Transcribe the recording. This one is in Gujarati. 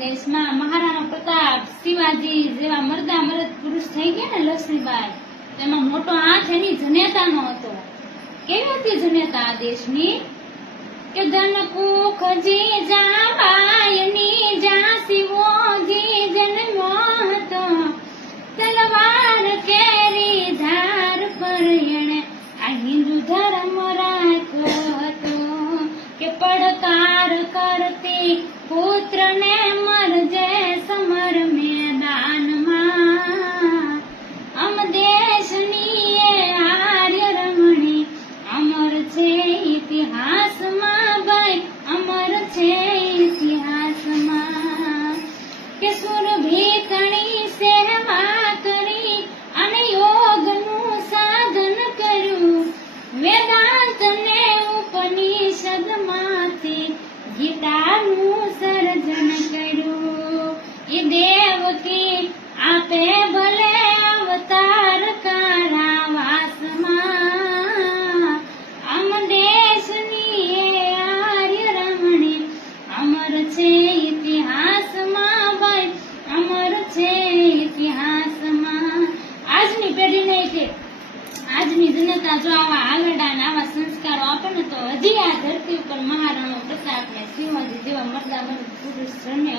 દેશમાં મહારાણા પ્રતાપ, શિવાજી જેવા મર્દા મરદ પુરુષ થઈ ગયા ને લક્ષ્મીબાઈ, તેમાં મોટો હાથ એની જનેતાનો હતો. કેવી હતી જનેતા આ દેશની? કે ધન કુખજી જાબાઈની જાસીવો જી જન્મ્યો હતો, તલવાર કેરી ધાર પર એણે આ હિન્દુ ધર્મ રાખ્યો હતો. કે પડકાર કરતી પુત્રને મરજે સમર મેદાનમાં, અમ દેશની એ આર્ય રમણી અમર છે ઇતિહાસમાં, ભાઈ અમર છે ઇતિહાસમાં. કે સુરભી કણી સેવા કરી અને યોગનું સાધન કર્યું, વેદાંત ને ઉપનિષદમાંથી ગીતાનું સર્જન કર્યું. એ દેવકી આપે ભલે અવતાર કારાવાસમાં, અમ દેશની એ આર્ય રમણી અમર છે ઇતિહાસમાં, ભાઈ અમર છે ઇતિહાસમાં. આજની પેઢીને કે આજની જનતા જો આવા આગળના આવા સંસ્કારો આપે ને તો હજી આ ધરતી ઉપર મહારાણા પ્રતાપ ને શિવાજી જેવા મર્દા મર્દ પુરુષ જન્મે.